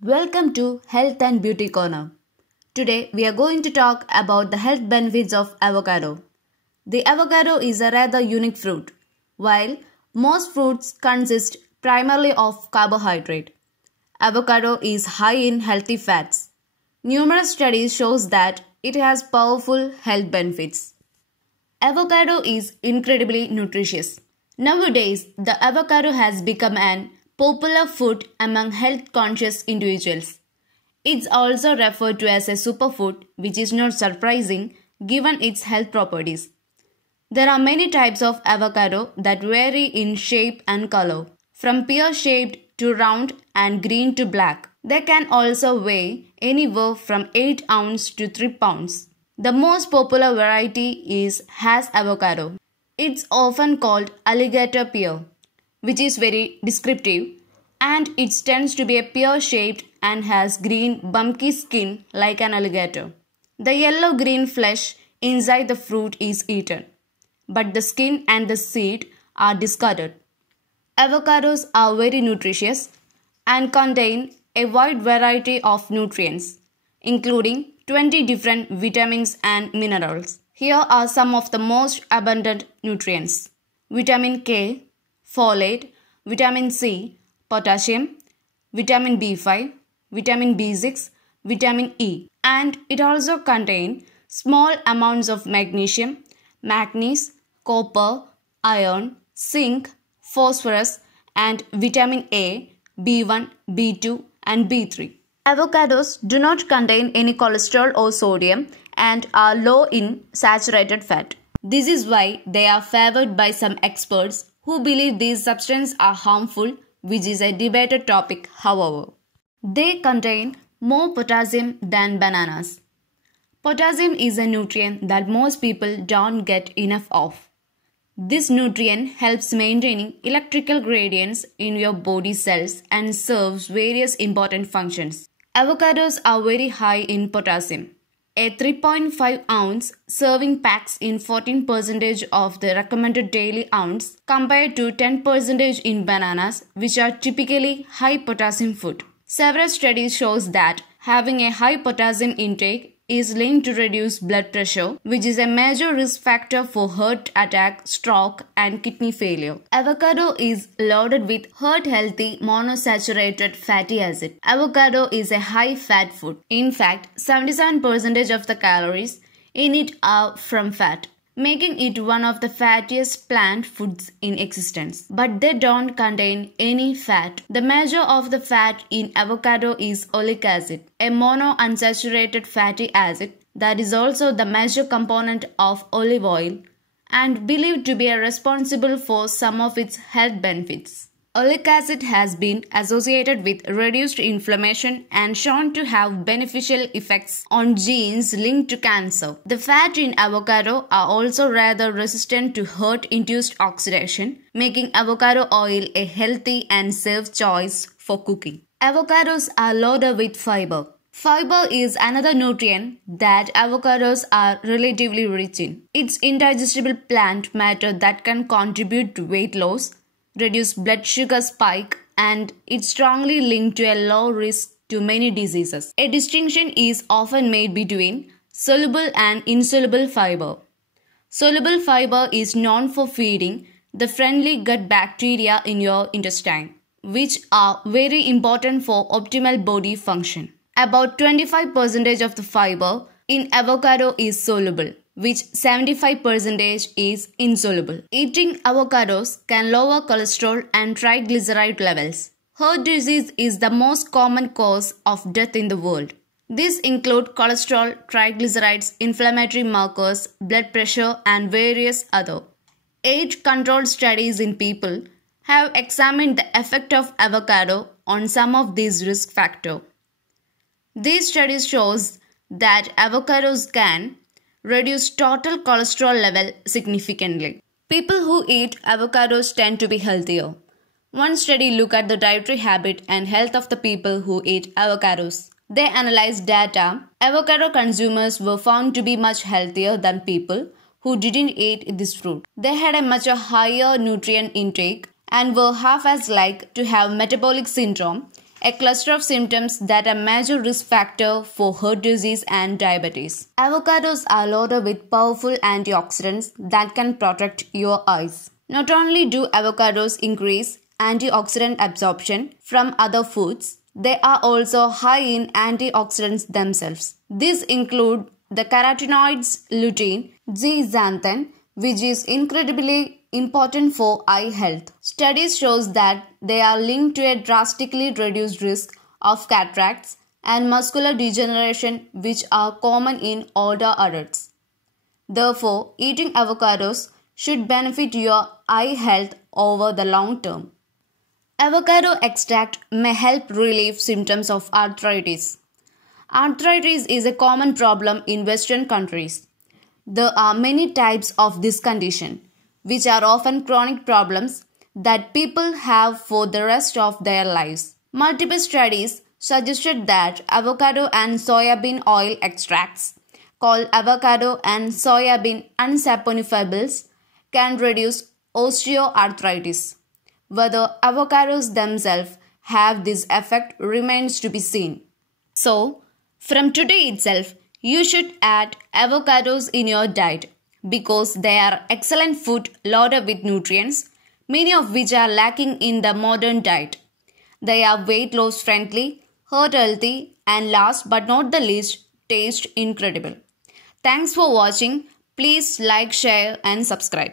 Welcome to Health and Beauty Corner. Today we are going to talk about the health benefits of avocado. The avocado is a rather unique fruit. While most fruits consist primarily of carbohydrate, avocado is high in healthy fats. Numerous studies shows that it has powerful health benefits. Avocado is incredibly nutritious. Nowadays, the avocado has become an popular food among health-conscious individuals. It's also referred to as a superfood, which is not surprising given its health properties. There are many types of avocado that vary in shape and color, from pear-shaped to round and green to black. They can also weigh anywhere from 8 ounces to 3 pounds. The most popular variety is Hass avocado. It's often called alligator pear, which is very descriptive, and it tends to be a pear-shaped and has green bumpy skin like an alligator. The yellow-green flesh inside the fruit is eaten, but the skin and the seed are discarded. Avocados are very nutritious and contain a wide variety of nutrients, including 20 different vitamins and minerals. Here are some of the most abundant nutrients: vitamin K, folate, vitamin C, potassium, vitamin B5, vitamin B6, vitamin E, and it also contains small amounts of magnesium, manganese, copper, iron, zinc, phosphorus, and vitamin A, B1, B2, and B3. Avocados do not contain any cholesterol or sodium and are low in saturated fat. This is why they are favored by some experts who believe these substances are harmful, which is a debated topic, however. They contain more potassium than bananas. Potassium is a nutrient that most people don't get enough of. This nutrient helps maintaining electrical gradients in your body cells and serves various important functions. Avocados are very high in potassium. A 3.5 ounce serving packs in 14% of the recommended daily ounce compared to 10% in bananas, which are typically high potassium food. Several studies shows that having a high potassium intake is linked to reduced blood pressure, which is a major risk factor for heart attack, stroke, and kidney failure. Avocado is loaded with heart-healthy monosaturated fatty acid. Avocado is a high-fat food. In fact, 77% of the calories in it are from fat, making it one of the fattiest plant foods in existence. But they don't contain any fat. The measure of the fat in avocado is oleic acid, a monounsaturated fatty acid that is also the major component of olive oil and believed to be responsible for some of its health benefits. Oleic acid has been associated with reduced inflammation and shown to have beneficial effects on genes linked to cancer. The fat in avocado are also rather resistant to heat-induced oxidation, making avocado oil a healthy and safe choice for cooking. Avocados are loaded with fiber. Fiber is another nutrient that avocados are relatively rich in. It's indigestible plant matter that can contribute to weight loss, reduce blood sugar spike, and it's strongly linked to a low risk to many diseases. A distinction is often made between soluble and insoluble fiber. Soluble fiber is known for feeding the friendly gut bacteria in your intestine, which are very important for optimal body function. About 25% of the fiber in avocado is soluble, which 75% is insoluble. Eating avocados can lower cholesterol and triglyceride levels. Heart disease is the most common cause of death in the world. These include cholesterol, triglycerides, inflammatory markers, blood pressure, and various other. Age-controlled studies in people have examined the effect of avocado on some of these risk factors. These studies shows that avocados can reduce total cholesterol level significantly. People who eat avocados tend to be healthier. One study looked at the dietary habit and health of the people who eat avocados. They analyzed data. Avocado consumers were found to be much healthier than people who didn't eat this fruit. They had a much higher nutrient intake and were half as likely to have metabolic syndrome, a cluster of symptoms that are a major risk factor for heart disease and diabetes. Avocados are loaded with powerful antioxidants that can protect your eyes. Not only do avocados increase antioxidant absorption from other foods, they are also high in antioxidants themselves. These include the carotenoids lutein, zeaxanthin, which is incredibly important for eye health. Studies shows that they are linked to a drastically reduced risk of cataracts and muscular degeneration, which are common in older adults. Therefore, eating avocados should benefit your eye health over the long term. Avocado extract may help relieve symptoms of arthritis. Arthritis is a common problem in Western countries. There are many types of this condition, which are often chronic problems that people have for the rest of their lives. Multiple studies suggested that avocado and soybean oil extracts, called avocado and soybean unsaponificables, can reduce osteoarthritis. Whether avocados themselves have this effect remains to be seen. So, from today itself, you should add avocados in your diet because they are excellent food loaded with nutrients, many of which are lacking in the modern diet. They are weight loss friendly, heart healthy, and last but not the least, taste incredible. Thanks for watching. Please like, share, and subscribe.